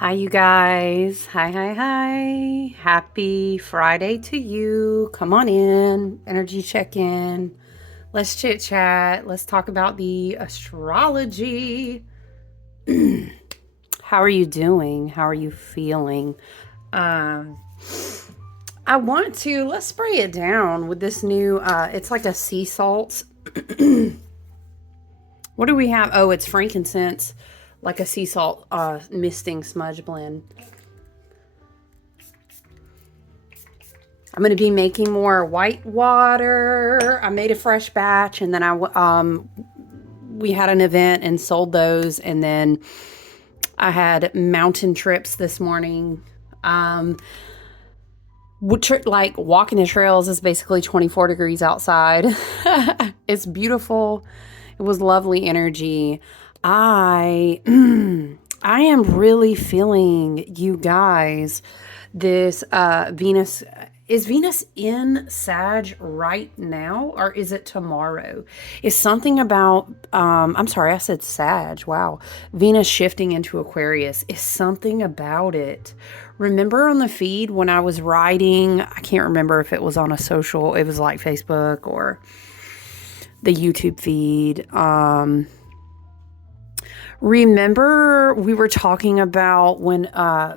Hi, you guys. Hi, hi, hi. Happy Friday to you. Come on in. Energy check in. Let's chit chat. Let's talk about the astrology. How are you doing? How are you feeling? Um, let's spray it down with this new, it's like a sea salt. What do we have? Oh, it's frankincense, like a sea salt misting smudge blend. I'm going to be making more white water. I made a fresh batch, and then we had an event and sold those, and then I had mountain trips this morning. Which like walking the trails is basically 24 degrees outside. It's beautiful. It was lovely energy. I I am really feeling, you guys, this Venus. Is Venus in Sag right now, or is it tomorrow? Is something about, I'm sorry, I said Sag. Wow. Venus shifting into Aquarius. Is something about it. Remember on the feed when I was writing, I can't remember if it was on a social, it was like Facebook or the YouTube feed. Remember we were talking about when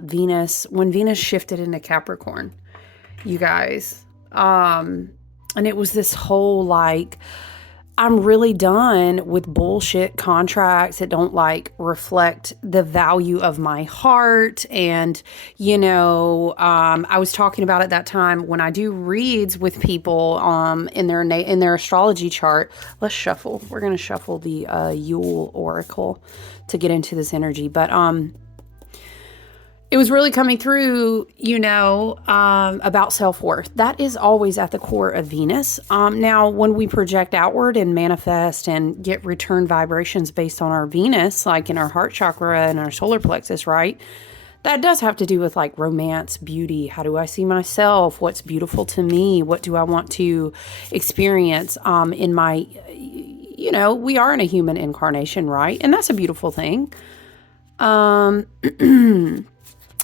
Venus shifted into Capricorn, you guys. And it was this whole like, I'm really done with bullshit contracts that don't like reflect the value of my heart. And, I was talking about at that time when I do reads with people in their astrology chart. Let's shuffle. We're going to shuffle the Yule Oracle to get into this energy. But it was really coming through, about self-worth. That is always at the core of Venus. Now, when we project outward and manifest and get return vibrations based on our Venus, like in our heart chakra and our solar plexus, right? That does have to do with like romance, beauty. How do I see myself? What's beautiful to me? What do I want to experience in my, we are in a human incarnation, right? And that's a beautiful thing.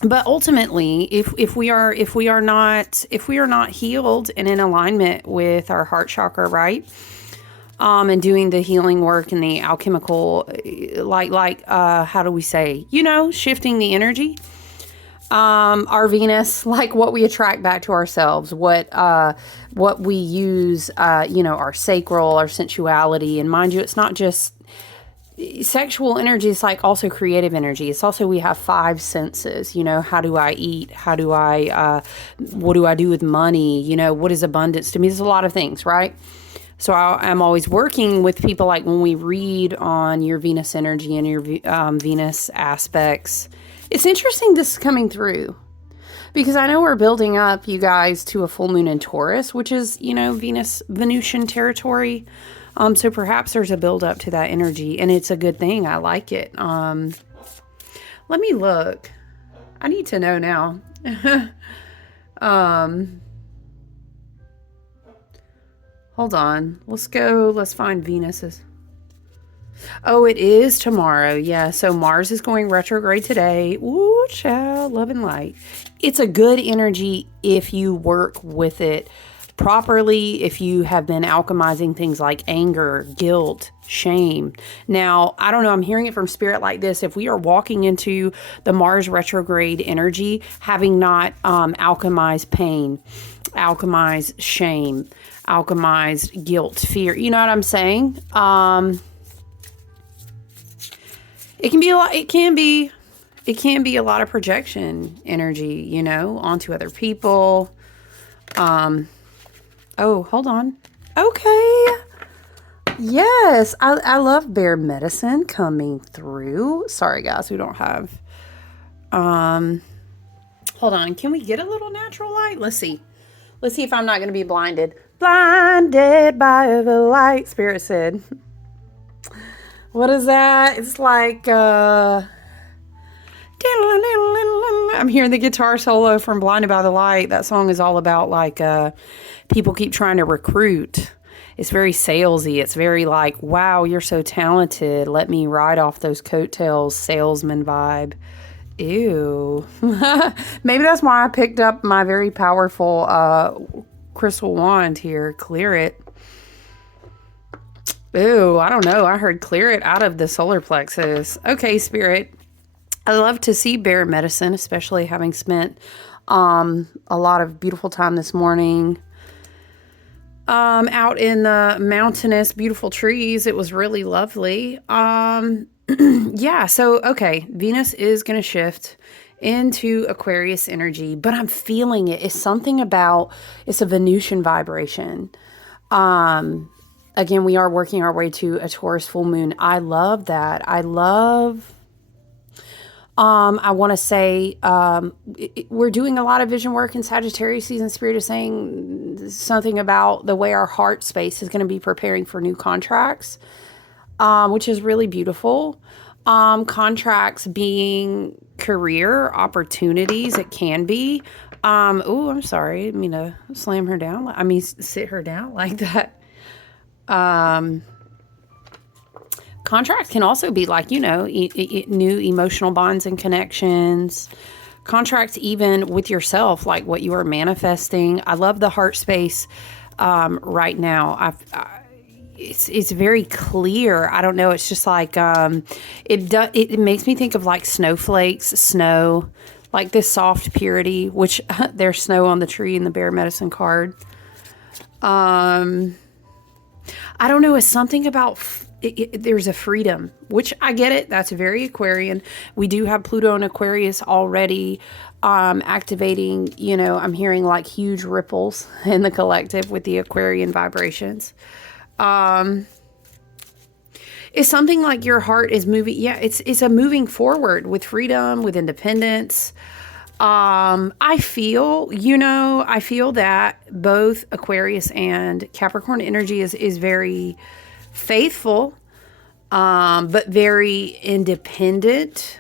But ultimately, if we are not healed and in alignment with our heart chakra, right, and doing the healing work and the alchemical, how do we say, shifting the energy, our Venus, like what we attract back to ourselves, what we use, our sacral, our sensuality, and mind you, it's not just sexual energy. Is like also creative energy. It's also, we have five senses. How do I eat? What do I do with money? What is abundance to me? There's a lot of things, right? So I'm always working with people, like when we read on your Venus energy and your Venus aspects. It's interesting this is coming through, because I know we're building up, you guys, to a full moon in Taurus, which is, Venusian territory. So perhaps there's a build up to that energy, and it's a good thing. I like it. Let me look. I need to know now. Hold on. Let's go. Let's find Venus's. Oh, it is tomorrow. Yeah. So Mars is going retrograde today. Ooh, child, love and light. It's a good energy if you work with it properly, if you have been alchemizing things like anger, guilt, shame. Now, I don't know, I'm hearing it from spirit like this. If we are walking into the Mars retrograde energy, having not alchemized pain, alchemized shame, alchemized guilt, fear, you know what I'm saying? It can be a lot, it can be a lot of projection energy, onto other people. Oh, hold on. Okay. Yes, I love bear medicine coming through. Sorry, guys, we don't have. Hold on. Can we get a little natural light? Let's see. Let's see if I'm not going to be blinded. Blinded by the light, Spirit said. What is that? It's like, I'm hearing the guitar solo from Blinded by the Light. That song is all about like people keep trying to recruit. It's very salesy. It's very like, wow, you're so talented. Let me ride off those coattails, salesman vibe. Ew. Maybe that's why I picked up my very powerful crystal wand here. Clear it. Ew, I don't know. I heard clear it out of the solar plexus. Okay, Spirit. I love to see bear medicine, especially having spent a lot of beautiful time this morning out in the mountainous, beautiful trees. It was really lovely. Yeah, so, okay, Venus is going to shift into Aquarius energy, but I'm feeling it. It's something about, it's a Venusian vibration. Again, we are working our way to a Taurus full moon. I love that. I want to say, we're doing a lot of vision work in Sagittarius season. Spirit is saying something about the way our heart space is going to be preparing for new contracts, which is really beautiful. Contracts being career opportunities. It can be. Oh, I'm sorry. I didn't mean to slam her down. I mean, sit her down like that. Contracts can also be like, you know, new emotional bonds and connections. Contracts even with yourself, like what you are manifesting. I love the heart space right now. It's very clear. I don't know. It's just like it makes me think of like snowflakes, snow, like this soft purity, which there's snow on the tree in the bear medicine card. I don't know. It's something about there's a freedom, which I get it. That's very Aquarian. We do have Pluto and Aquarius already activating. You know, I'm hearing like huge ripples in the collective with the Aquarian vibrations. It's something like your heart is moving. Yeah, it's a moving forward with freedom, with independence. I feel that both Aquarius and Capricorn energy is very faithful, but very independent.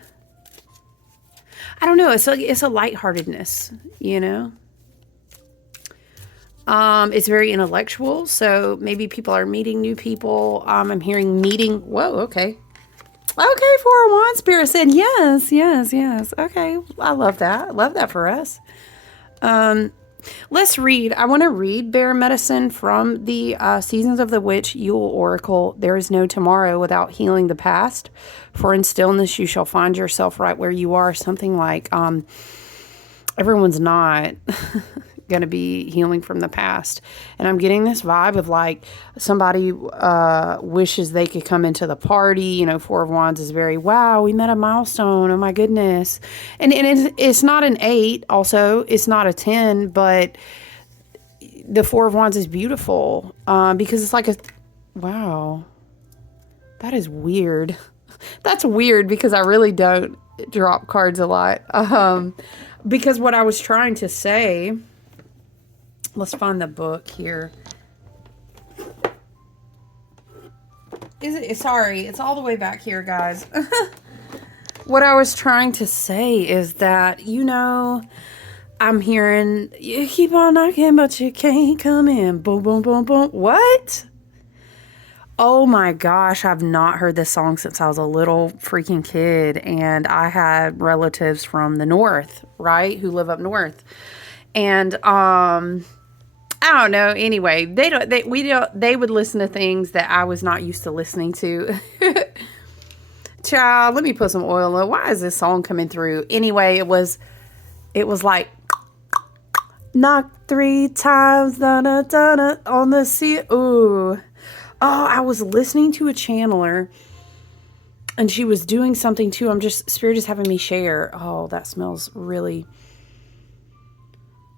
I don't know. It's a lightheartedness, you know. It's very intellectual, so maybe people are meeting new people. I'm hearing meeting. Whoa, okay. Okay, for a Wand Spirit said yes. Okay, I love that. I love that for us. Let's read. I want to read Bear Medicine from the Seasons of the Witch Yule Oracle. There is no tomorrow without healing the past. For in stillness you shall find yourself right where you are. Something like everyone's not going to be healing from the past. And I'm getting this vibe of like somebody wishes they could come into the party. You know, Four of Wands is very, wow, we met a milestone. Oh my goodness. And it's not an 8 also. It's not a 10, but the Four of Wands is beautiful because it's like wow, that is weird. That's weird because I really don't drop cards a lot. Because what I was trying to say, let's find the book here. Sorry, it's all the way back here, guys. What I was trying to say is that, you know, I'm hearing, you keep on knocking, but you can't come in. Boom, boom, boom, boom. What? Oh my gosh, I've not heard this song since I was a little freaking kid. And I had relatives from the north, right, who live up north. And, I don't know. Anyway, they would listen to things that I was not used to listening to. Child, let me put some oil on. Why is this song coming through? Anyway, it was like knock 3 times da-da-da-da, on the sea. Ooh. Oh, I was listening to a channeler and she was doing something too. Spirit is having me share. Oh, that smells really,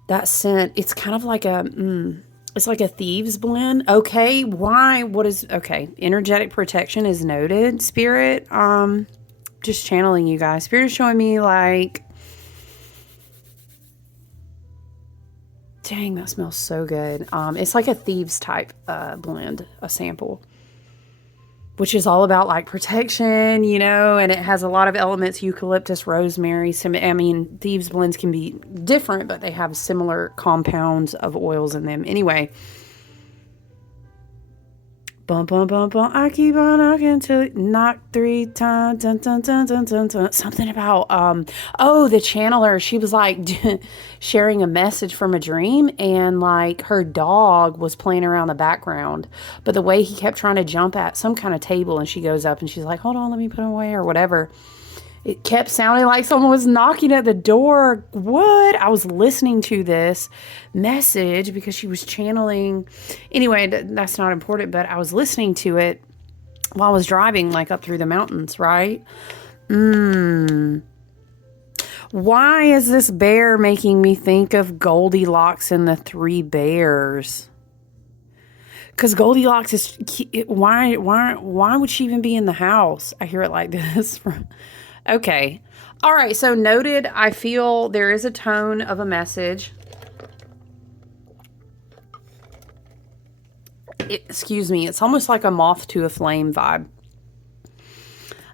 that scent. It's kind of like it's like a thieves blend. Okay. Why? Okay. Energetic protection is noted. Spirit, just channeling you guys. Spirit is showing me like, dang, that smells so good. It's like a thieves type blend, a sample, which is all about like protection, you know, and it has a lot of elements, eucalyptus, rosemary. I mean, thieves blends can be different, but they have similar compounds of oils in them. Anyway, Bum, bum, bum, bum. I keep on knocking till knock 3 times. Dun, dun, dun, dun, dun, dun. Something about, oh, the channeler. She was like sharing a message from a dream, and like her dog was playing around the background. But the way he kept trying to jump at some kind of table, and she goes up and she's like, hold on, let me put him away or whatever. It kept sounding like someone was knocking at the door. What? I was listening to this message because she was channeling. Anyway, that's not important, but I was listening to it while I was driving, like up through the mountains, right? Why is this bear making me think of Goldilocks and the Three Bears? Because Goldilocks is, why would she even be in the house? I hear it like this. Okay. All right. So noted. I feel there is a tone of a message. Excuse me. It's almost like a moth to a flame vibe.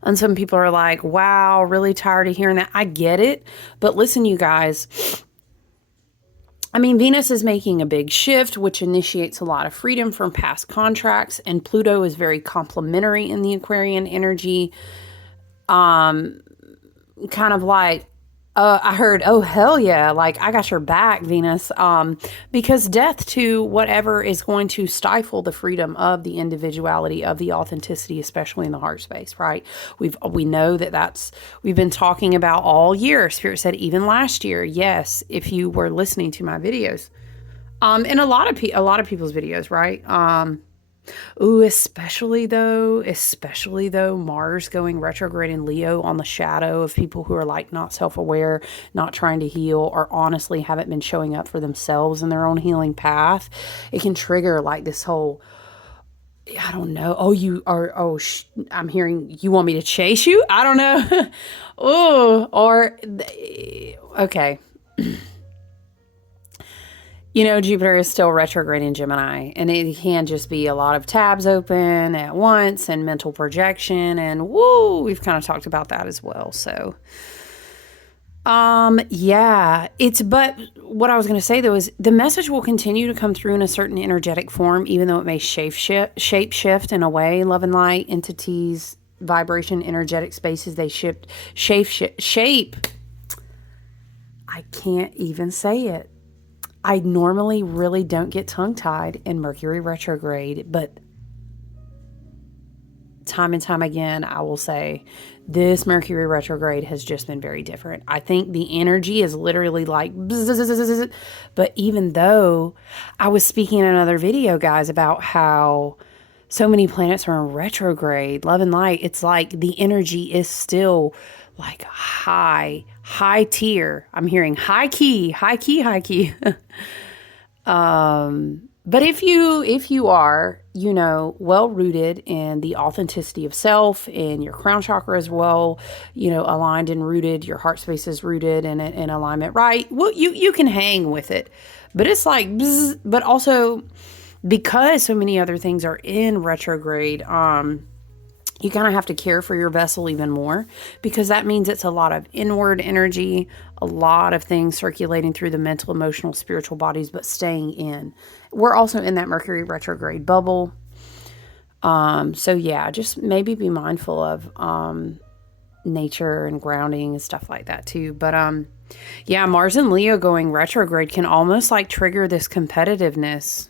And some people are like, wow, really tired of hearing that. I get it. But listen, you guys. I mean, Venus is making a big shift, which initiates a lot of freedom from past contracts. And Pluto is very complementary in the Aquarian energy. Kind of like, I heard, oh, hell yeah, like, I got your back, Venus, because death to whatever is going to stifle the freedom of the individuality, of the authenticity, especially in the heart space, right? We know we've been talking about all year. Spirit said even last year, yes, if you were listening to my videos, and a lot of people's videos, right? Ooh, especially though, Mars going retrograde in Leo on the shadow of people who are like not self-aware, not trying to heal, or honestly haven't been showing up for themselves in their own healing path. It can trigger like this whole, I don't know. I'm hearing you want me to chase you. I don't know. Okay. You know, Jupiter is still retrograde in Gemini, and it can just be a lot of tabs open at once and mental projection. And we've kind of talked about that as well. So, yeah, but what I was going to say though is the message will continue to come through in a certain energetic form, even though it may shape shift in a way. Love and light entities, vibration, energetic spaces, they shape. I can't even say it. I normally really don't get tongue-tied in Mercury retrograde, but time and time again, I will say this Mercury retrograde has just been very different. I think the energy is literally like, bzz, but even though I was speaking in another video, guys, about how so many planets are in retrograde, love and light, it's like the energy is still like high tier. I'm hearing high key. But if you are, well rooted in the authenticity of self, in your crown chakra as well, aligned and rooted, your heart space is rooted and in alignment, right? Well, you can hang with it, but it's like, bzz, but also because so many other things are in retrograde, you kind of have to care for your vessel even more, because that means it's a lot of inward energy, a lot of things circulating through the mental, emotional, spiritual bodies, but staying in. We're also in that Mercury retrograde bubble. So yeah, just maybe be mindful of nature and grounding and stuff like that too. But yeah, Mars and Leo going retrograde can almost like trigger this competitiveness.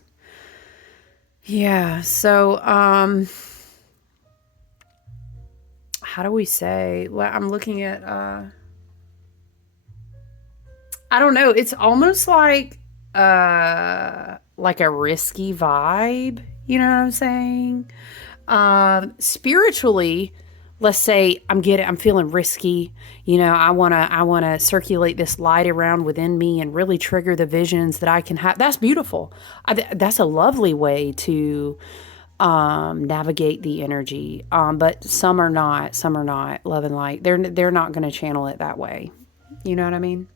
Yeah, so how do we say? Well, I'm looking at, I don't know. It's almost like a risky vibe. You know what I'm saying? Spiritually, let's say I'm feeling risky. I want to circulate this light around within me and really trigger the visions that I can have. That's beautiful. That's a lovely way to navigate the energy. But some are not, love and light. They're not going to channel it that way. You know what I mean?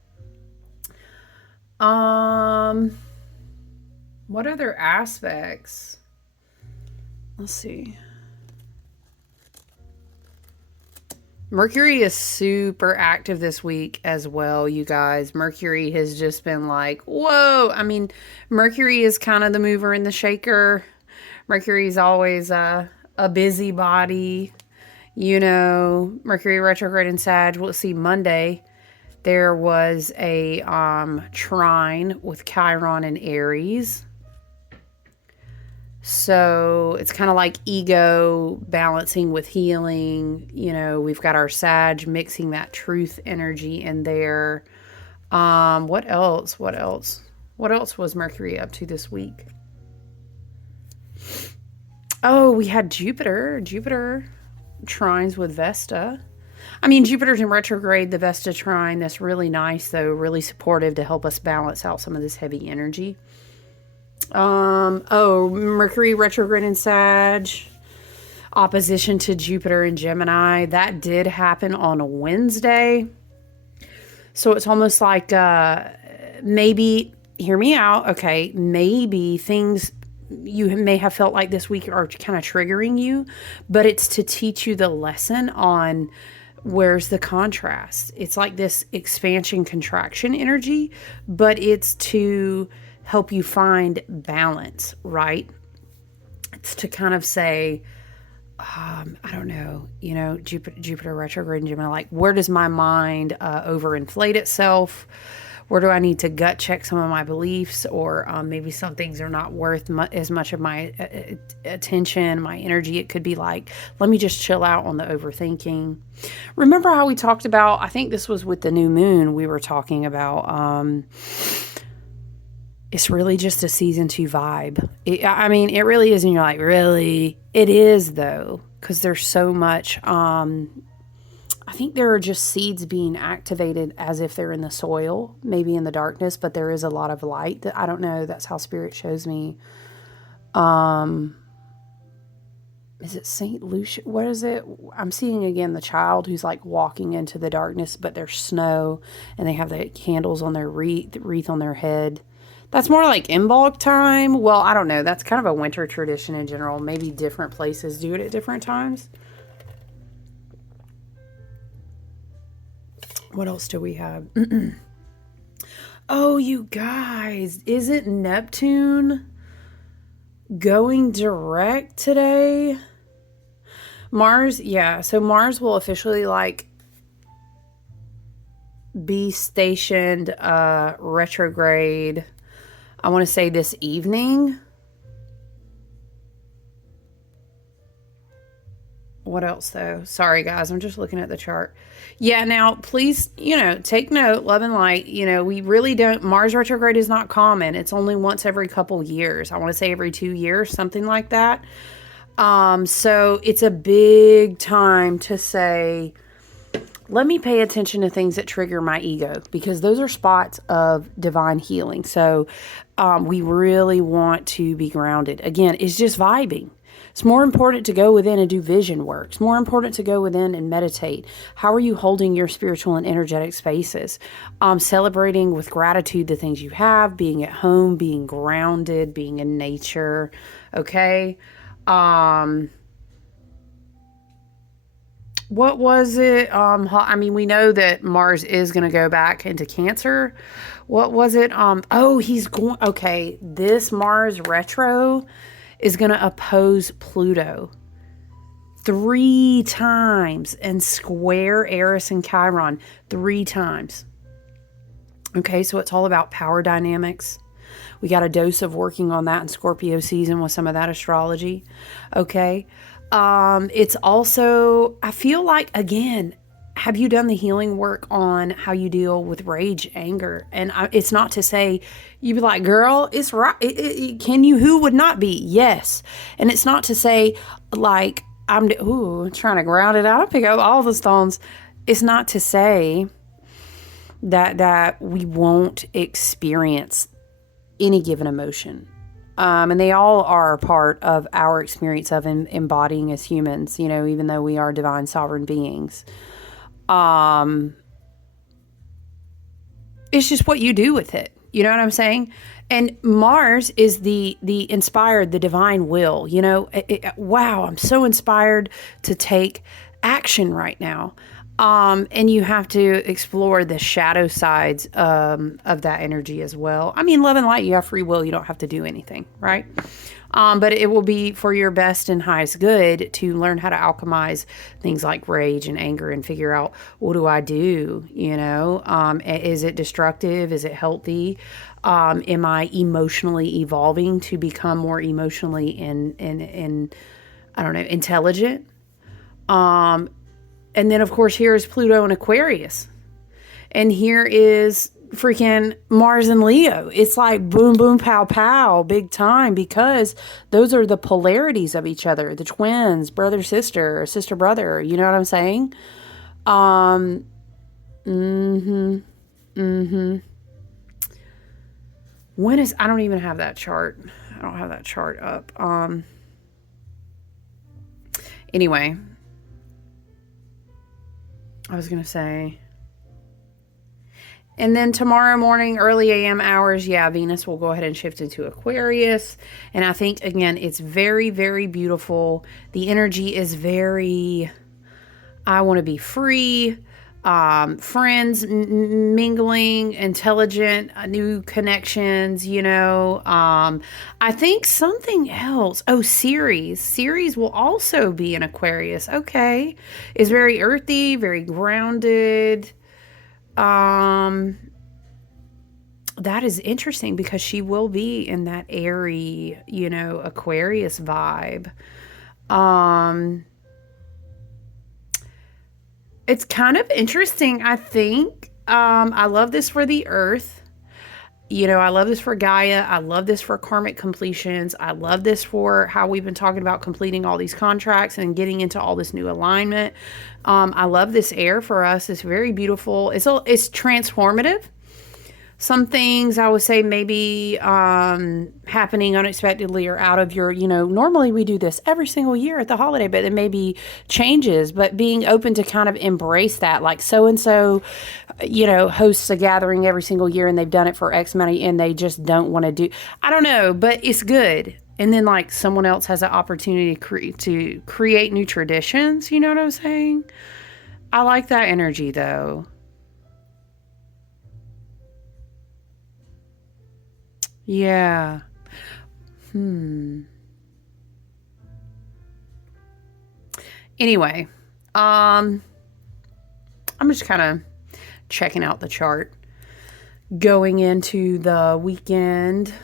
What other aspects? Let's see. Mercury is super active this week as well, you guys. Mercury has just been like, whoa. I mean, Mercury is kind of the mover and the shaker, Mercury's always a busybody. Mercury retrograde in Sag. We'll see Monday. There was a trine with Chiron and Aries. So it's kind of like ego balancing with healing. We've got our Sag mixing that truth energy in there. What else? What else was Mercury up to this week? Oh, we had Jupiter trines with Vesta. I mean, Jupiter's in retrograde, the Vesta trine. That's really nice, though, really supportive to help us balance out some of this heavy energy. Mercury retrograde in Sag, opposition to Jupiter in Gemini. That did happen on a Wednesday. So it's almost like maybe, hear me out, okay, maybe things you may have felt like this week are kind of triggering you, but it's to teach you the lesson on where's the contrast. It's like this expansion contraction energy, but it's to help you find balance, right? It's to kind of say, I don't know, Jupiter retrograde in Gemini, like where does my mind overinflate itself? Where do I need to gut check some of my beliefs? Or maybe some things are not worth as much of my attention, my energy. It could be like, let me just chill out on the overthinking. Remember how we talked about, I think this was with the new moon, we were talking about, it's really just a season 2 vibe. It really is. And you're like, really? It is, though, because there's so much. I think there are just seeds being activated as if they're in the soil, maybe in the darkness, but there is a lot of light. I don't know. That's how Spirit shows me. Is it St. Lucia? What is it? I'm seeing again the child who's like walking into the darkness, but there's snow and they have the candles on their wreath on their head. That's more like Imbolc time. Well, I don't know. That's kind of a winter tradition in general. Maybe different places do it at different times. What else do we have? Oh, you guys, isn't Neptune going direct today? Mars, yeah. So Mars will officially be stationed retrograde, I want to say this evening. What else, though? Sorry, guys. I'm just looking at the chart. Yeah, now, please, take note, love and light. We really don't, Mars retrograde is not common. It's only once every couple years. I want to say every 2 years, something like that. So it's a big time to say, let me pay attention to things that trigger my ego, because those are spots of divine healing. So we really want to be grounded. Again, it's just vibing. It's more important to go within and do vision work. It's more important to go within and meditate. How are you holding your spiritual and energetic spaces? Celebrating with gratitude the things you have, being at home, being grounded, being in nature. Okay. What was it? We know that Mars is going to go back into Cancer. What was it? He's going, okay, this Mars retro is going to oppose Pluto 3 times and square Eris and Chiron 3 times. Okay, so it's all about power dynamics. We got a dose of working on that in Scorpio season with some of that astrology. Okay. It's also, I feel like, again, have you done the healing work on how you deal with rage, anger? And it's not to say, you'd be like, girl, it's right. Can you, who would not be? Yes. And it's not to say, like, I'm trying to ground it out. I pick up all the stones. It's not to say that we won't experience any given emotion. And they all are a part of our experience of embodying as humans, even though we are divine sovereign beings. It's just what you do with it. You know what I'm saying? And Mars is the inspired, the divine will, wow, I'm so inspired to take action right now. And you have to explore the shadow sides of that energy as well. Love and light, you have free will. You don't have to do anything, right? But it will be for your best and highest good to learn how to alchemize things like rage and anger and figure out, what do I do? Is it destructive? Is it healthy? Am I emotionally evolving to become more emotionally and I don't know, intelligent? And then, of course, here is Pluto and Aquarius. And here is freaking Mars and Leo. It's like boom, boom, pow, pow, big time, because those are the polarities of each other. The twins, brother, sister, sister, brother. You know what I'm saying? I don't even have that chart. I don't have that chart up. Anyway, I was going to say, and then tomorrow morning, early AM hours, Venus will go ahead and shift into Aquarius. And I think, again, it's very, very beautiful. The energy is very, I want to be free, friends, mingling, intelligent, new connections, I think something else. Oh, Ceres will also be in Aquarius. Okay. Is very earthy, very grounded. That is interesting because she will be in that airy, Aquarius vibe. It's kind of interesting, I think. I love this for the earth. I love this for Gaia. I love this for karmic completions. I love this for how we've been talking about completing all these contracts and getting into all this new alignment. I love this air for us. It's very beautiful. It's transformative. Some things I would say maybe happening unexpectedly or out of your, normally we do this every single year at the holiday, but it maybe changes. But being open to kind of embrace that, like so-and-so, hosts a gathering every single year and they've done it for X money and they just don't want to do, I don't know, but it's good. And then like someone else has an opportunity to create new traditions. You know what I'm saying? I like that energy though. Yeah. Anyway, I'm just kind of checking out the chart going into the weekend.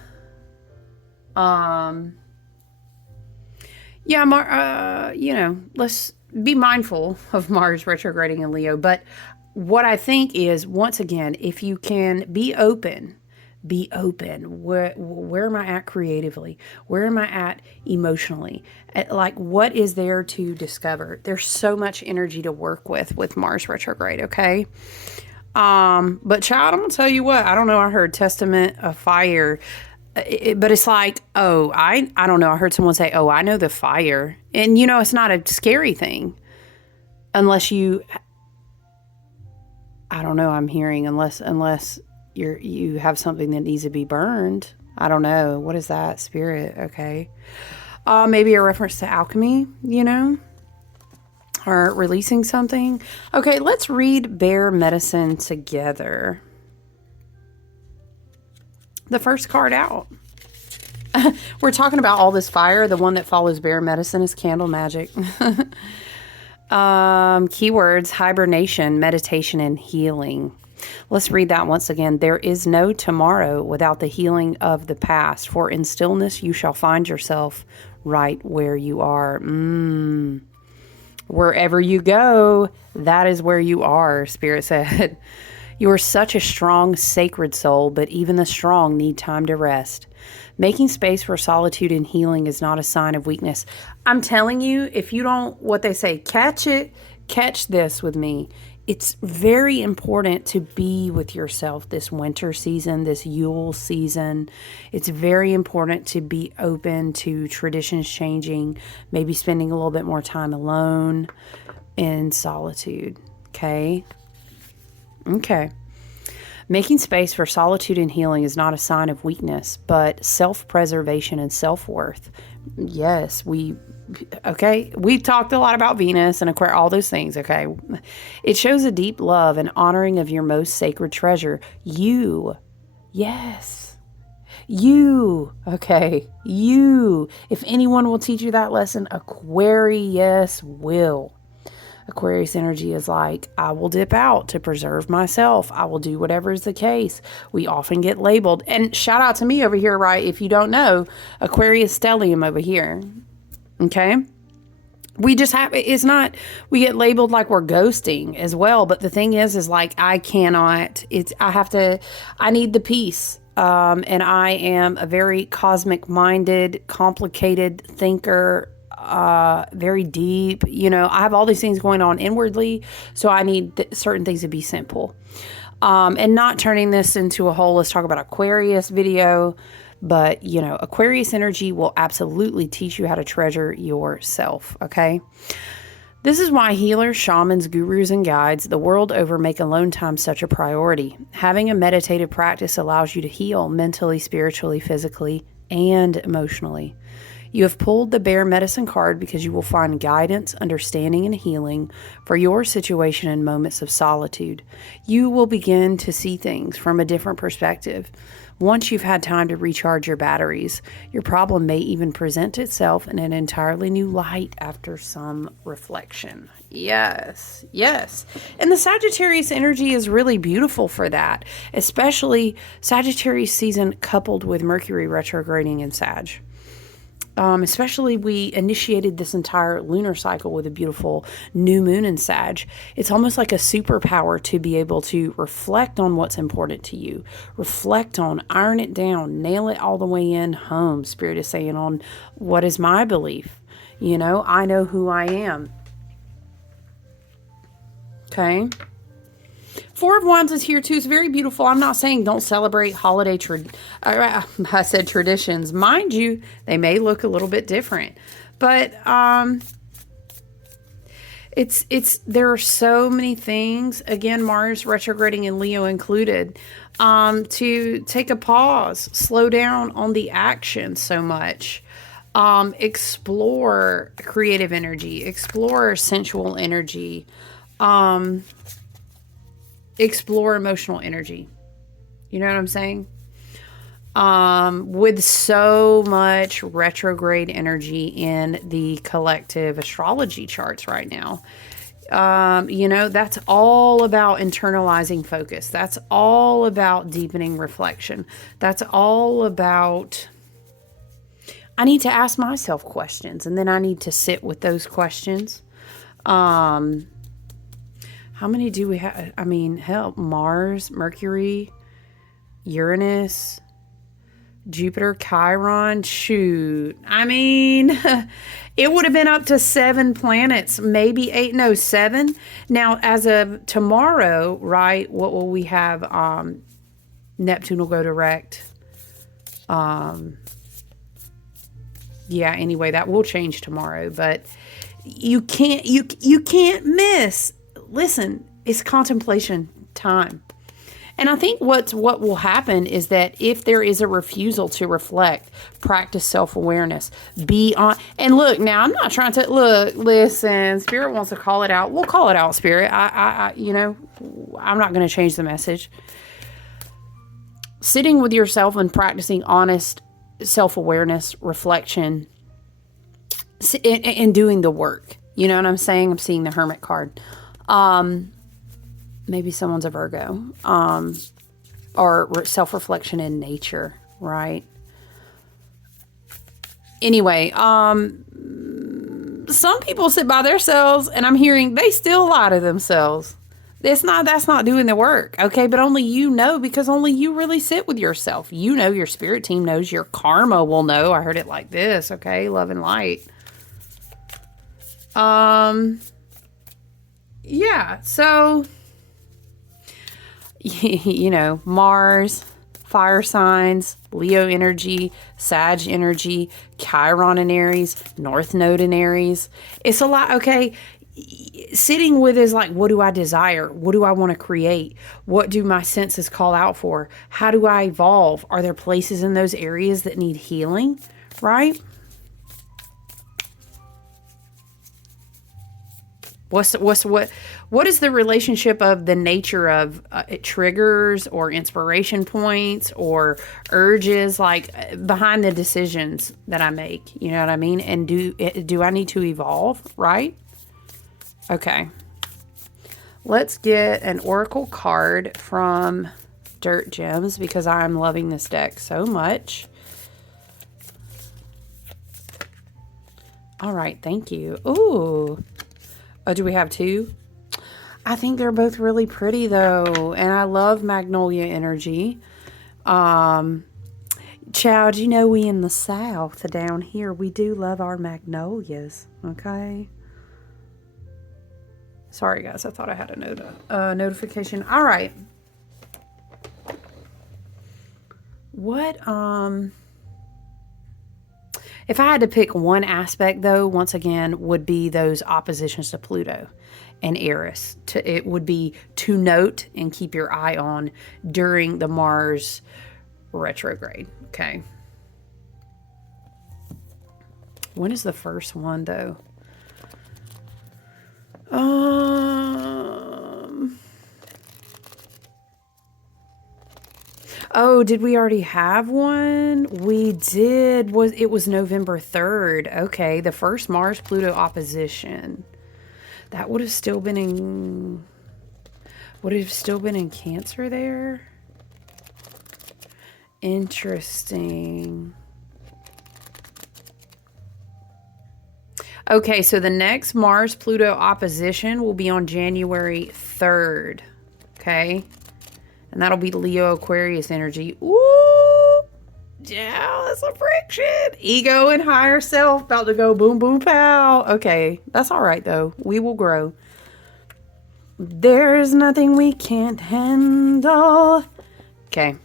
Let's be mindful of Mars retrograding in Leo. But what I think is, once again, if you can be open. Where am I at creatively? Where am I at emotionally? Like, what is there to discover? There's so much energy to work with Mars retrograde, okay? But child, I'm gonna tell you what, I don't know, I heard Testament of Fire, but it's like, I don't know, I heard someone say, I know the fire. And it's not a scary thing unless you, I don't know, I'm hearing unless you have something that needs to be burned. I don't know. What is that? Spirit. Okay. Maybe a reference to alchemy, or releasing something. Okay, let's read Bear Medicine together. The first card out. We're talking about all this fire. The one that follows Bear Medicine is Candle Magic. Keywords: hibernation, meditation, and healing. Let's read that once again. There is no tomorrow without the healing of the past, for in stillness you shall find yourself right where you are. Wherever you go, that is where you are, Spirit said. You are such a strong, sacred soul, but even the strong need time to rest. Making space for solitude and healing is not a sign of weakness. I'm telling you, if you don't, what they say, catch this with me. It's very important to be with yourself this winter season, this Yule season. It's very important to be open to traditions changing, maybe spending a little bit more time alone in solitude. Okay? Okay. Making space for solitude and healing is not a sign of weakness, but self-preservation and self-worth. Yes, we've talked a lot about Venus and Aquarius, all those things, okay? It shows a deep love and honoring of your most sacred treasure. You. Yes. Okay, you. If anyone will teach you that lesson, Aquarius will. Aquarius energy is like, I will dip out to preserve myself. I will do whatever is the case. We often get labeled. And shout out to me over here, right? If you don't know, Aquarius stellium over here. Okay? We just have, it's not, we get labeled like we're ghosting as well. But the thing is like, I need the peace. And I am a very cosmic minded, complicated thinker, very deep, I have all these things going on inwardly. So I need certain things to be simple. And not turning this into a whole, let's talk about Aquarius video. But, Aquarius energy will absolutely teach you how to treasure yourself, okay? This is why healers, shamans, gurus, and guides the world over make alone time such a priority. Having a meditative practice allows you to heal mentally, spiritually, physically, and emotionally. You have pulled the bear medicine card because you will find guidance, understanding, and healing for your situation in moments of solitude. You will begin to see things from a different perspective. Once you've had time to recharge your batteries, your problem may even present itself in an entirely new light after some reflection. Yes, yes. And the Sagittarius energy is really beautiful for that, especially Sagittarius season coupled with Mercury retrograding in Sag. Especially we initiated this entire lunar cycle with a beautiful new moon in Sag. It's almost like a superpower to be able to reflect on what's important to you. Reflect on, iron it down, nail it all the way in home. Spirit is saying on what is my belief. I know who I am. Okay. Four of Wands is here too. It's very beautiful. I'm not saying don't celebrate holiday I said traditions. Mind you, they may look a little bit different. But there are so many things, again, Mars retrograding in Leo included, to take a pause, slow down on the action so much. Explore creative energy, explore sensual energy, explore emotional energy. You know what I'm saying? With so much retrograde energy in the collective astrology charts right now. That's all about internalizing focus. That's all about deepening reflection. That's all about, I need to ask myself questions, and then I need to sit with those questions. How many do we have? I mean, hell, Mars, Mercury, Uranus, Jupiter, Chiron. Shoot. I mean, it would have been up to 7 planets, maybe 8, no, 7. Now, as of tomorrow, right, what will we have? Neptune will go direct. Yeah, anyway, that will change tomorrow, but you can't miss. Listen, it's contemplation time. And I think what will happen is that if there is a refusal to reflect, practice self-awareness, be on, and look, now I'm not trying to, listen, Spirit wants to call it out. We'll call it out, Spirit. I'm not going to change the message. Sitting with yourself and practicing honest self-awareness, reflection, and doing the work. You know what I'm saying? I'm seeing the Hermit card. Maybe someone's a Virgo, or self-reflection in nature, right? Anyway, some people sit by themselves, and I'm hearing they still lie to themselves. That's not doing the work, okay? But only you know, because only you really sit with yourself. You know, your spirit team knows, your karma will know. I heard it like this, okay? Love and light. Yeah, so, Mars, fire signs, Leo energy, Sag energy, Chiron in Aries, North Node in Aries. It's a lot, okay? Sitting with is like, what do I desire? What do I want to create? What do my senses call out for? How do I evolve? Are there places in those areas that need healing, right? What is the relationship of the nature of triggers or inspiration points or urges, like behind the decisions that I make? You know what I mean? And do I need to evolve? Right? Okay. Let's get an oracle card from Dirt Gems because I'm loving this deck so much. All right, thank you. Ooh. Oh, do we have two? I think they're both really pretty though, and I love magnolia energy. Child, you know we in the South down here, we do love our magnolias, okay? Sorry guys, I thought I had a notification. All right. What, if I had to pick one aspect, though, once again, would be those oppositions to Pluto and Eris. It would be to note and keep your eye on during the Mars retrograde, okay? When is the first one, though? Oh, did we already have one? We did. It was November 3rd. Okay, the first Mars-Pluto opposition. That would have still been in... Would it have still been in Cancer there? Interesting. Okay, so the next Mars-Pluto opposition will be on January 3rd. Okay? And that'll be Leo Aquarius energy. Ooh! Yeah, that's a friction. Ego and higher self about to go boom, boom, pow. Okay, that's all right, though. We will grow. There's nothing we can't handle. Okay.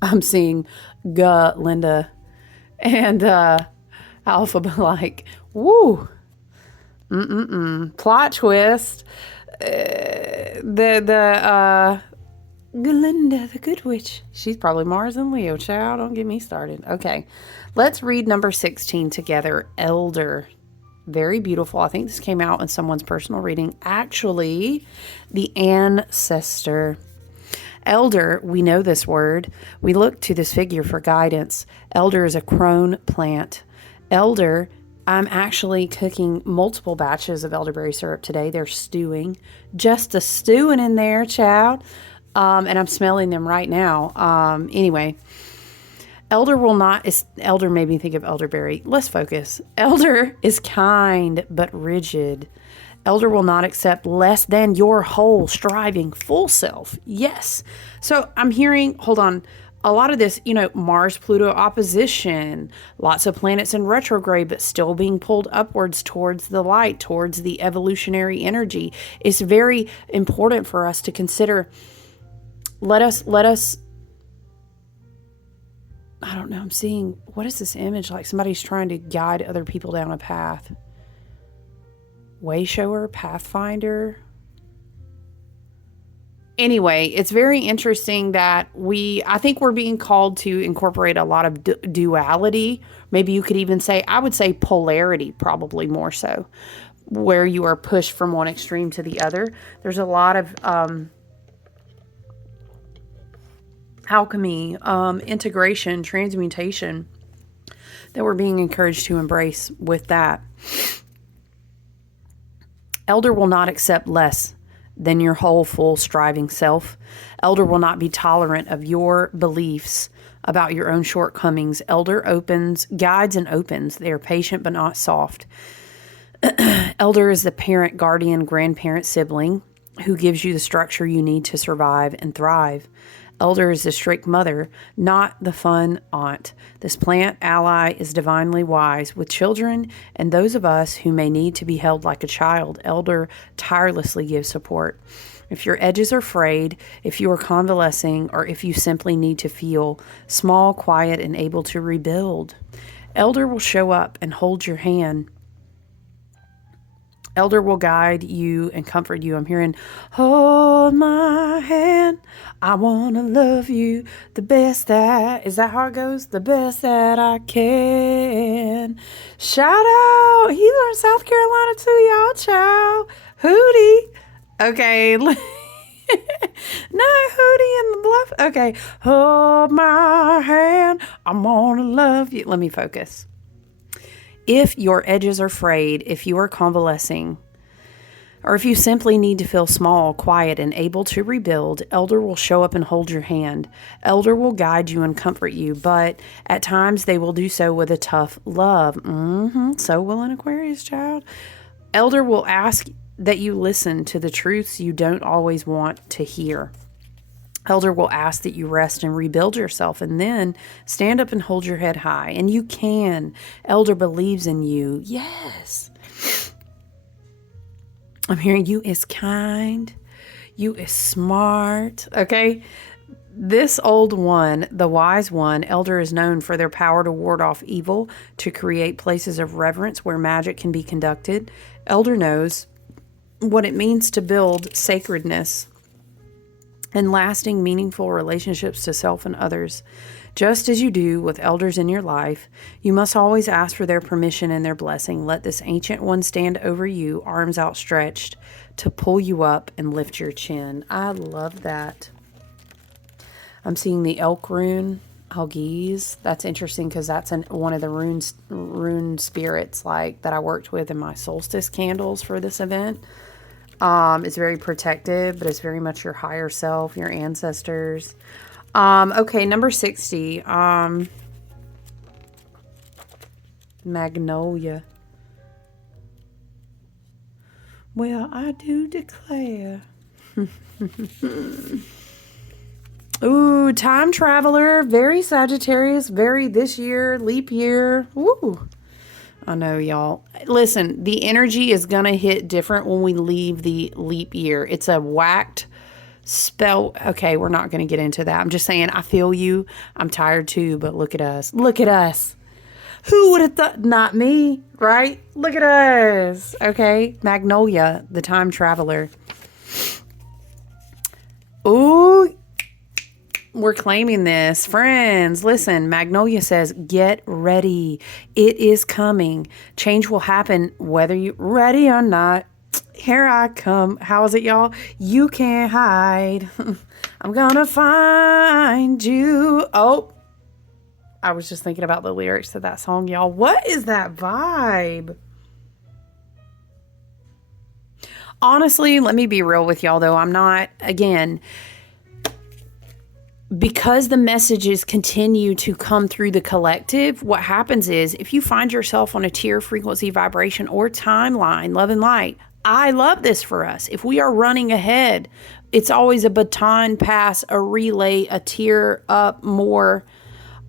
I'm seeing Linda and Alpha like, woo. Plot twist. Glinda, the Good Witch. She's probably Mars and Leo, child. Don't get me started. Okay, let's read number 16 together. Elder. Very beautiful. I think this came out in someone's personal reading. Actually, the ancestor. Elder, we know this word. We look to this figure for guidance. Elder is a crone plant. Elder, I'm actually cooking multiple batches of elderberry syrup today. They're stewing. Just a stewing in there, child. And I'm smelling them right now. Anyway, elder made me think of elderberry. Let's focus. Elder is kind but rigid. Elder will not accept less than your whole, striving, full self. Yes. So I'm hearing, hold on, a lot of this, Mars-Pluto opposition, lots of planets in retrograde, but still being pulled upwards towards the light, towards the evolutionary energy. It's very important for us to consider. Let us, I don't know, I'm seeing, what is this image? Like somebody's trying to guide other people down a path. Wayshower, Pathfinder. Anyway, it's very interesting that I think we're being called to incorporate a lot of duality. Maybe you could even say, I would say polarity, probably more so, where you are pushed from one extreme to the other. There's a lot of alchemy, integration, transmutation that we're being encouraged to embrace with that. Elder will not accept less than your whole, full, striving self. Elder will not be tolerant of your beliefs about your own shortcomings. Elder guides and opens. They are patient but not soft. Elder is the parent, guardian, grandparent, sibling who gives you the structure you need to survive and thrive. Elder is the strict mother, not the fun aunt. This plant ally is divinely wise with children and those of us who may need to be held like a child. Elder tirelessly gives support. If your edges are frayed, if you are convalescing, or if you simply need to feel small, quiet, and able to rebuild, Elder will show up and hold your hand. Elder will guide you and comfort you. I'm hearing, hold my hand. I want to love you the best that, is that how it goes? The best that I can. Shout out. He's from South Carolina too, y'all. Ciao. Hootie. Okay. No, Hootie in the bluff. Okay. Hold my hand. I want to love you. Let me focus. If your edges are frayed, if you are convalescing, or if you simply need to feel small, quiet, and able to rebuild, Elder will show up and hold your hand. Elder will guide you and comfort you, but at times they will do so with a tough love. So will an Aquarius child. Elder will ask that you listen to the truths you don't always want to hear. Elder will ask that you rest and rebuild yourself, and then stand up and hold your head high. And you can. Elder believes in you. Yes. I'm hearing you is kind. You is smart. Okay. This old one, the wise one, Elder is known for their power to ward off evil, to create places of reverence where magic can be conducted. Elder knows what it means to build sacredness and lasting, meaningful relationships to self and others. Just as you do with elders in your life, you must always ask for their permission and their blessing. Let this ancient one stand over you, arms outstretched, to pull you up and lift your chin. I love that. I'm seeing the elk rune, Algiz. That's interesting because that's one of the rune spirits like that I worked with in my solstice candles for this event. It's very protective, but it's very much your higher self, your ancestors. Okay, number 60. Magnolia. Well, I do declare. Ooh, time traveler, very Sagittarius, very this year, leap year. Woo. I know, y'all. Listen, the energy is going to hit different when we leave the leap year. It's a whacked spell. Okay, we're not going to get into that. I'm just saying, I feel you. I'm tired too, but look at us. Look at us. Who would have thought? Not me, right? Look at us. Okay, Magnolia, the time traveler. Ooh. We're claiming this. Friends, listen, Magnolia says, get ready. It is coming. Change will happen whether you're ready or not. Here I come. How is it, y'all? You can't hide. I'm gonna find you. Oh, I was just thinking about the lyrics to that song, y'all. What is that vibe? Honestly, let me be real with y'all, though. I'm not, again, because the messages continue to come through the collective, what happens is if you find yourself on a tier, frequency, vibration, or timeline, love and light, I love this for us. If we are running ahead, it's always a baton pass, a relay, a tier up more.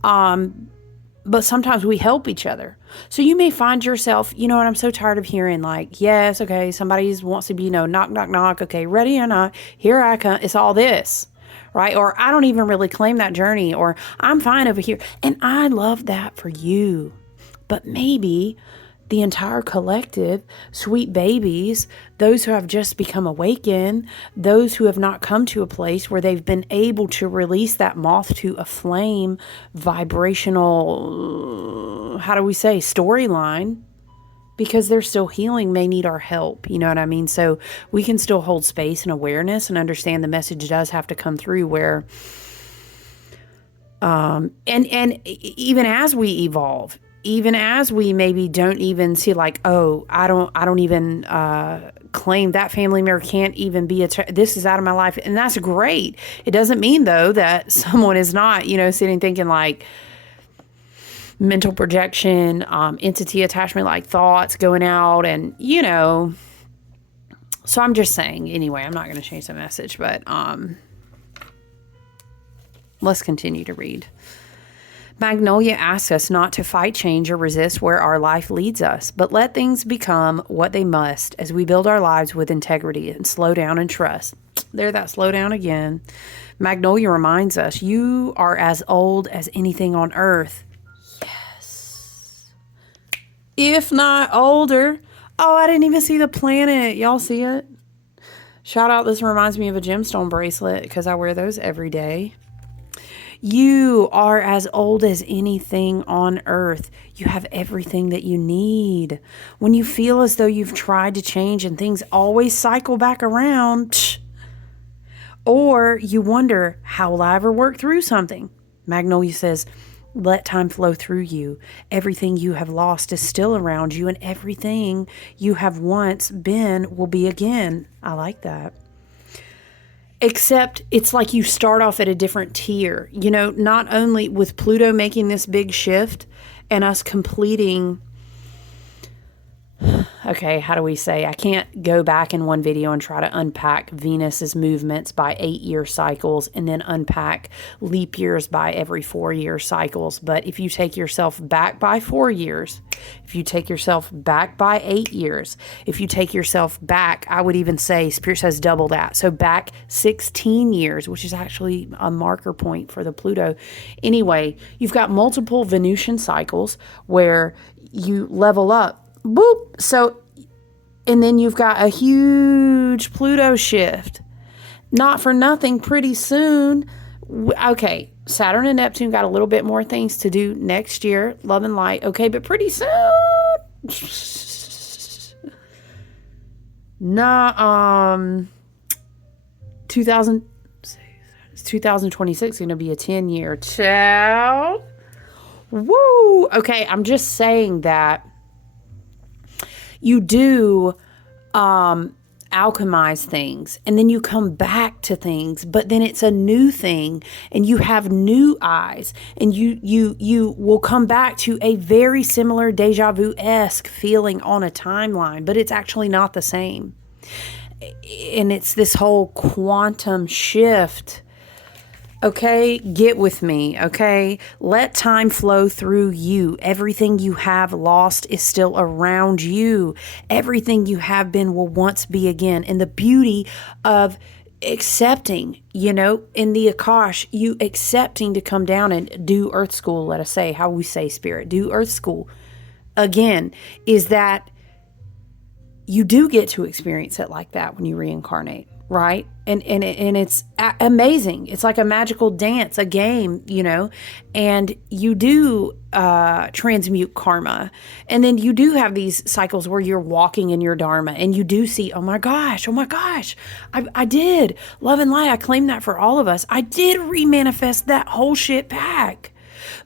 But sometimes we help each other. So you may find yourself, you know what, I'm so tired of hearing like, yes, okay, somebody wants to be, knock, knock, knock. Okay, ready or not, here I come. It's all this. Right? Or I don't even really claim that journey, or I'm fine over here. And I love that for you. But maybe the entire collective, sweet babies, those who have just become awakened, those who have not come to a place where they've been able to release that moth to a flame vibrational, how do we say, storyline, because they're still healing, may need our help. You know what I mean? So we can still hold space and awareness and understand the message does have to come through where, and even as we evolve, even as we maybe don't even see like, oh, I don't even, claim that family member can't even be, this is out of my life. And that's great. It doesn't mean though that someone is not, sitting thinking like, mental projection, entity attachment, like thoughts going out and, so I'm just saying, anyway, I'm not going to change the message, but let's continue to read. Magnolia asks us not to fight change or resist where our life leads us, but let things become what they must as we build our lives with integrity and slow down and trust. There, that slow down again. Magnolia reminds us, you are as old as anything on earth. If not older. Oh, I didn't even see the planet. Y'all see it? Shout out, this reminds me of a gemstone bracelet because I wear those every day. You are as old as anything on earth. You have everything that you need. When you feel as though you've tried to change and things always cycle back around, or you wonder, how will I ever work through something? Magnolia says, let time flow through you. Everything you have lost is still around you, and everything you have once been will be again. I like that. Except it's like you start off at a different tier. You know, not only with Pluto making this big shift and us completing... Okay, how do we say? I can't go back in one video and try to unpack Venus's movements by 8-year cycles and then unpack leap years by every 4-year cycles. But if you take yourself back by 4 years, if you take yourself back by 8 years, if you take yourself back, I would even say, Spirit says double that. So back 16 years, which is actually a marker point for the Pluto. Anyway, you've got multiple Venusian cycles where you level up. Boop. So, and then you've got a huge Pluto shift. Not for nothing, pretty soon. Okay, Saturn and Neptune got a little bit more things to do next year. Love and light. Okay, but pretty soon. Nah, 2026 is going to be a 10-year. Ciao. Woo. Okay, I'm just saying that you do alchemize things, and then you come back to things, but then it's a new thing, and you have new eyes, and you will come back to a very similar deja vu-esque feeling on a timeline, but it's actually not the same. And it's this whole quantum shift. Okay, get with me, okay? Let time flow through you. Everything you have lost is still around you. Everything you have been will once be again. And the beauty of accepting, you know, in the Akash, you accepting to come down and do Earth School, let us say, how we say Spirit, do Earth School, again, is that you do get to experience it like that when you reincarnate. Right? And it's amazing. It's like a magical dance, a game, you know, and you do transmute karma. And then you do have these cycles where you're walking in your dharma and you do see, oh my gosh, I did. Love and light, I claim that for all of us. I did remanifest that whole shit back.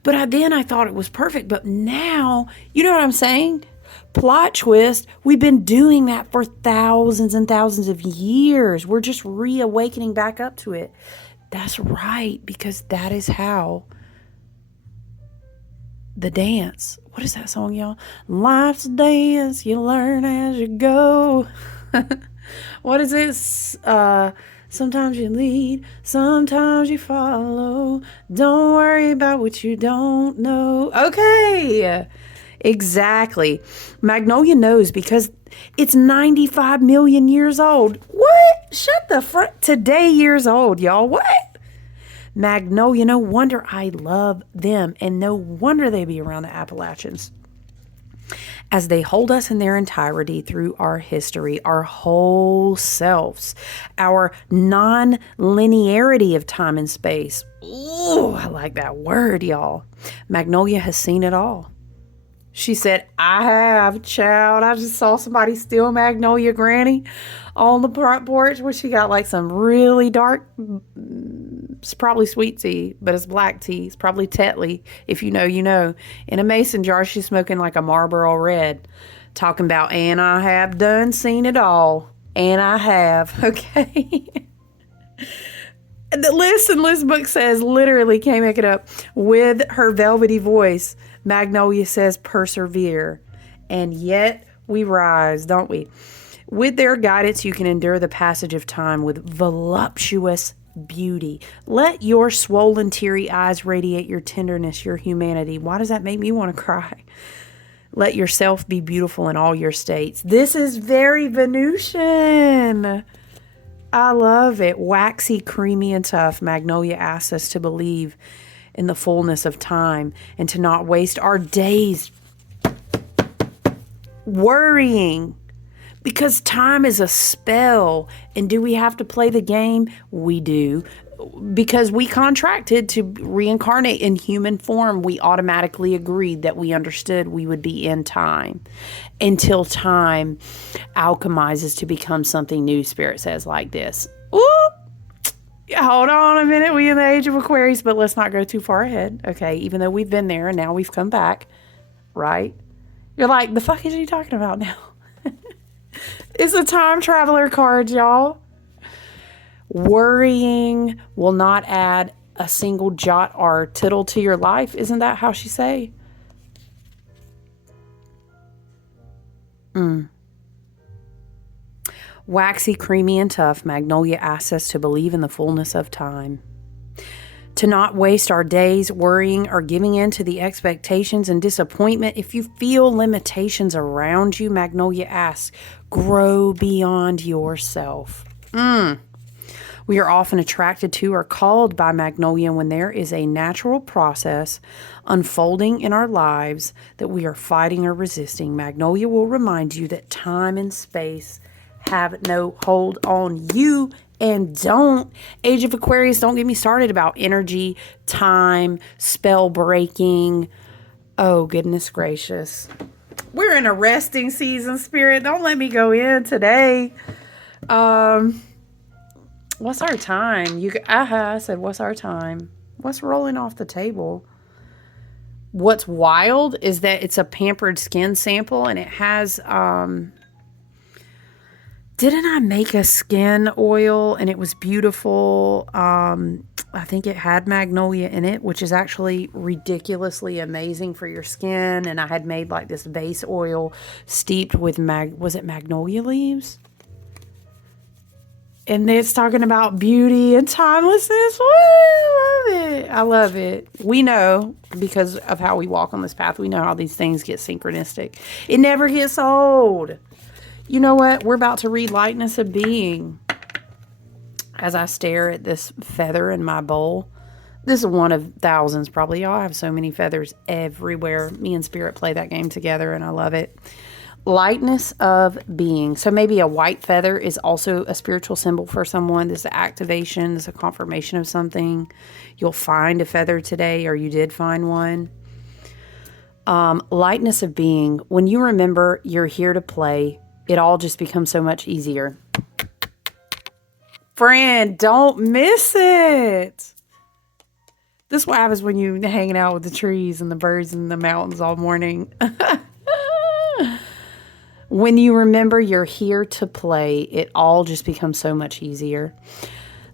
But I thought it was perfect. But now, you know what I'm saying? Plot twist, we've been doing that for thousands and thousands of years. We're just reawakening back up to it. That's right, because that is how the dance. What is that song, y'all? Life's a dance, you learn as you go. What is this? Sometimes you lead, sometimes you follow. Don't worry about what you don't know. Okay. Exactly. Magnolia knows because it's 95 million years old. What? Shut the front. Today years old, y'all. What? Magnolia, no wonder I love them. And no wonder they be around the Appalachians. As they hold us in their entirety through our history, our whole selves, our non-linearity of time and space. Ooh, I like that word, y'all. Magnolia has seen it all. She said, I have, child. I just saw somebody steal Magnolia Granny on the front porch where she got like some really dark, it's probably sweet tea, but it's black tea. It's probably Tetley. If you know, you know. In a mason jar, she's smoking like a Marlboro Red. Talking about, and I have done seen it all. And I have. Okay. The Liz book says, literally, can't make it up, with her velvety voice, Magnolia says, persevere. And yet we rise, don't we? With their guidance, you can endure the passage of time with voluptuous beauty. Let your swollen, teary eyes radiate your tenderness, your humanity. Why does that make me want to cry? Let yourself be beautiful in all your states. This is very Venusian. I love it. Waxy, creamy, and tough. Magnolia asks us to believe in the fullness of time and to not waste our days worrying Because time is a spell. And do we have to play the game? We do. Because we contracted to reincarnate in human form, we automatically agreed that we understood we would be in time until time alchemizes to become something new. Spirit says like this. Ooh, hold on a minute. We in the age of Aquarius, but let's not go too far ahead. Okay, even though we've been there and now we've come back, right? You're like, the fuck is she talking about now? It's a time traveler card, y'all. Worrying will not add a single jot or tittle to your life. Isn't that how she say? Waxy, creamy, and tough, Magnolia asks us to believe in the fullness of time. To not waste our days worrying or giving in to the expectations and disappointment. If you feel limitations around you, Magnolia asks, grow beyond yourself. We are often attracted to or called by Magnolia when there is a natural process unfolding in our lives that we are fighting or resisting. Magnolia will remind you that time and space have no hold on you and don't. Age of Aquarius, don't get me started about energy, time, spell breaking. Oh, goodness gracious. We're in a resting season, Spirit. Don't let me go in today. What's our time? I said, what's our time? What's rolling off the table? What's wild is that it's a pampered skin sample and it has, didn't I make a skin oil and it was beautiful? I think it had Magnolia in it, which is actually ridiculously amazing for your skin. And I had made like this base oil steeped with was it Magnolia leaves? And it's talking about beauty and timelessness. Woo, I love it. I love it. We know, because of how we walk on this path, we know how these things get synchronistic. It never gets old. You know what? We're about to read Lightness of Being. As I stare at this feather in my bowl. This is one of thousands probably. Y'all have so many feathers everywhere. Me and Spirit play that game together and I love it. Lightness of being. So maybe a white feather is also a spiritual symbol for someone. This is an activation. This is a confirmation of something. You'll find a feather today, or you did find one. Lightness of being. When you remember you're here to play, it all just becomes so much easier. Friend, don't miss it. This is what happens when you're hanging out with the trees and the birds and the mountains all morning. When you remember you're here to play, it all just becomes so much easier.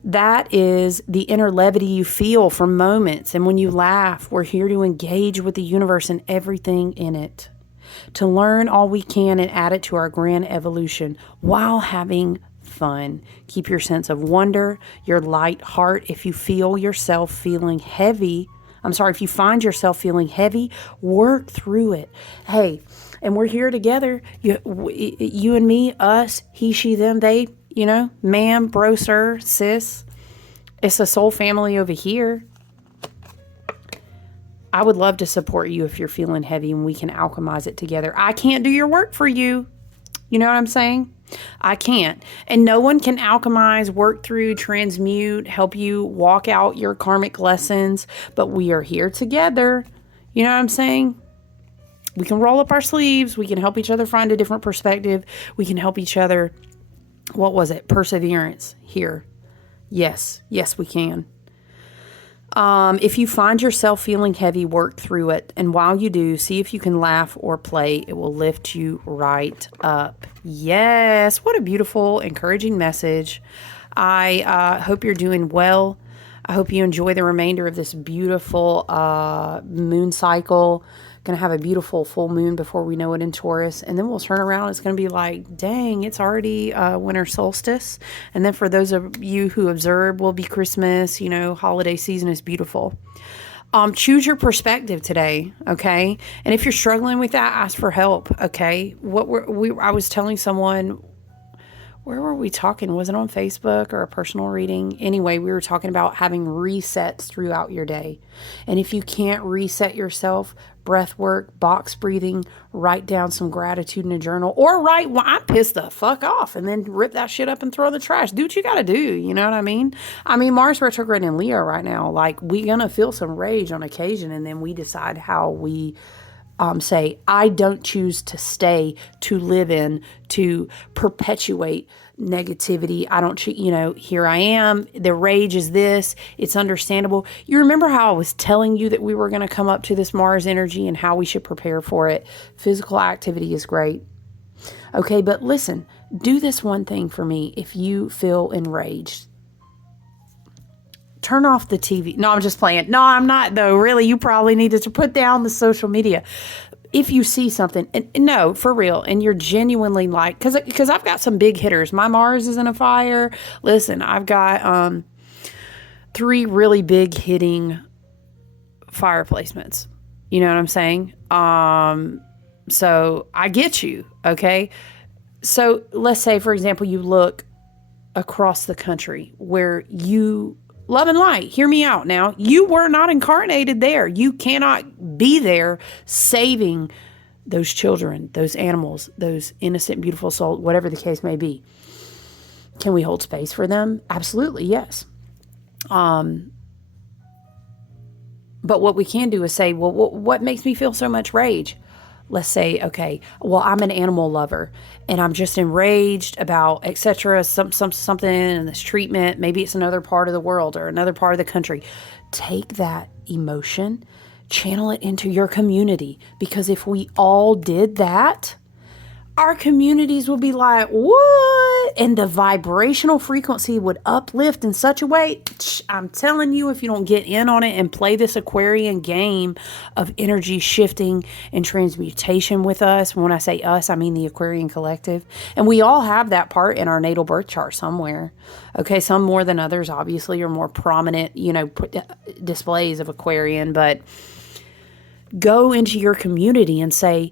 That is the inner levity you feel for moments. And when you laugh, we're here to engage with the universe and everything in it. To learn all we can and add it to our grand evolution while having fun. Keep your sense of wonder, your light heart. If you feel yourself feeling heavy, if you find yourself feeling heavy, work through it. Hey, and we're here together. You and me, us, he, she, them, they, ma'am, bro, sir, sis. It's a soul family over here. I would love to support you if you're feeling heavy and we can alchemize it together. I can't do your work for you. You know what I'm saying? I can't. And no one can alchemize, work through, transmute, help you walk out your karmic lessons. But we are here together. You know what I'm saying? We can roll up our sleeves. We can help each other find a different perspective. We can help each other. What was it? Perseverance here. Yes, we can. If you find yourself feeling heavy, work through it. And while you do, see if you can laugh or play. It will lift you right up. Yes. What a beautiful, encouraging message. I hope you're doing well. I hope you enjoy the remainder of this beautiful moon cycle. Going to have a beautiful full moon before we know it in Taurus. And then we'll turn around. It's going to be like, dang, it's already winter solstice. And then for those of you who observe, will be Christmas, holiday season is beautiful. Choose your perspective today, okay? And if you're struggling with that, ask for help, okay? I was telling someone, where were we talking? Was it on Facebook or a personal reading? Anyway, we were talking about having resets throughout your day. And if you can't reset yourself, breath work, box breathing, write down some gratitude in a journal, or write, well, I'm pissed the fuck off, and then rip that shit up and throw in the trash. Do what you got to do. You know what I mean? I mean, Mars retrograde in Leo right now, like, we going to feel some rage on occasion, and then we decide how we say, I don't choose to stay, to live in, to perpetuate negativity. I don't, here I am. The rage is this. It's understandable. You remember how I was telling you that we were going to come up to this Mars energy and how we should prepare for it? Physical activity is great. Okay, but listen, do this one thing for me. If you feel enraged, turn off the TV. No, I'm just playing. No, I'm not, though. Really, you probably need to put down the social media. If you see something, and no, for real, and you're genuinely like, because I've got some big hitters. My Mars is in a fire. Listen, I've got 3 really big hitting fire placements. You know what I'm saying? So I get you, okay? So let's say, for example, you look across the country where you... Love and light, hear me out now. You were not incarnated there. You cannot be there saving those children, those animals, those innocent, beautiful souls, whatever the case may be. Can we hold space for them? Absolutely, yes. But what we can do is say, well, what makes me feel so much rage? Let's say, okay, well, I'm an animal lover and I'm just enraged about etc. Something in this treatment. Maybe it's another part of the world or another part of the country. Take that emotion, channel it into your community, because if we all did that, our communities would be like, what? And the vibrational frequency would uplift in such a way. I'm telling you, if you don't get in on it and play this Aquarian game of energy shifting and transmutation with us. When I say us, I mean the Aquarian collective. And we all have that part in our natal birth chart somewhere. Okay, some more than others, obviously, are more prominent, displays of Aquarian. But go into your community and say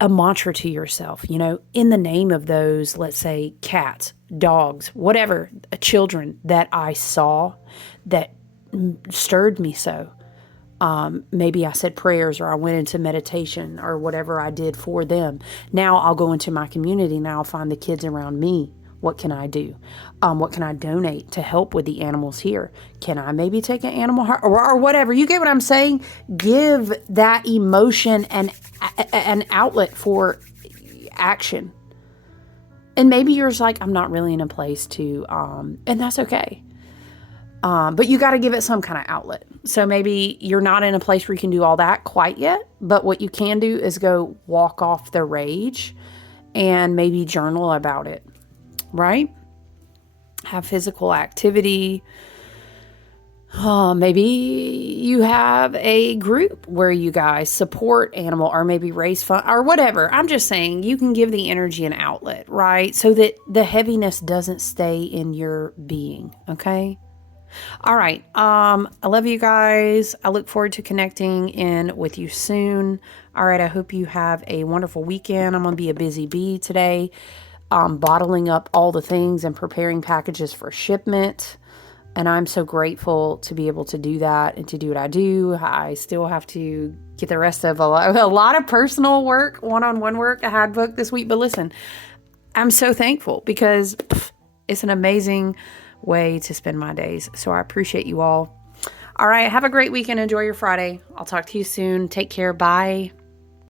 a mantra to yourself, in the name of those, let's say, cats, dogs, whatever, children that I saw that stirred me so. Maybe I said prayers or I went into meditation or whatever I did for them. Now I'll go into my community. Now I'll find the kids around me. What can I do? What can I donate to help with the animals here? Can I maybe take an animal heart or whatever? You get what I'm saying? Give that emotion an outlet for action. And maybe you're just like, I'm not really in a place to, and that's okay. But you got to give it some kind of outlet. So maybe you're not in a place where you can do all that quite yet. But what you can do is go walk off the rage and maybe journal about it. Right? Have physical activity. Maybe you have a group where you guys support animal or maybe raise fund or whatever. I'm just saying you can give the energy an outlet, right? So that the heaviness doesn't stay in your being. Okay. All right. I love you guys. I look forward to connecting in with you soon. All right. I hope you have a wonderful weekend. I'm going to be a busy bee today. Bottling up all the things and preparing packages for shipment. And I'm so grateful to be able to do that and to do what I do. I still have to get the rest of a lot of personal work, one-on-one work I had booked this week. But listen, I'm so thankful because it's an amazing way to spend my days. So I appreciate you all. All right. Have a great weekend. Enjoy your Friday. I'll talk to you soon. Take care. Bye.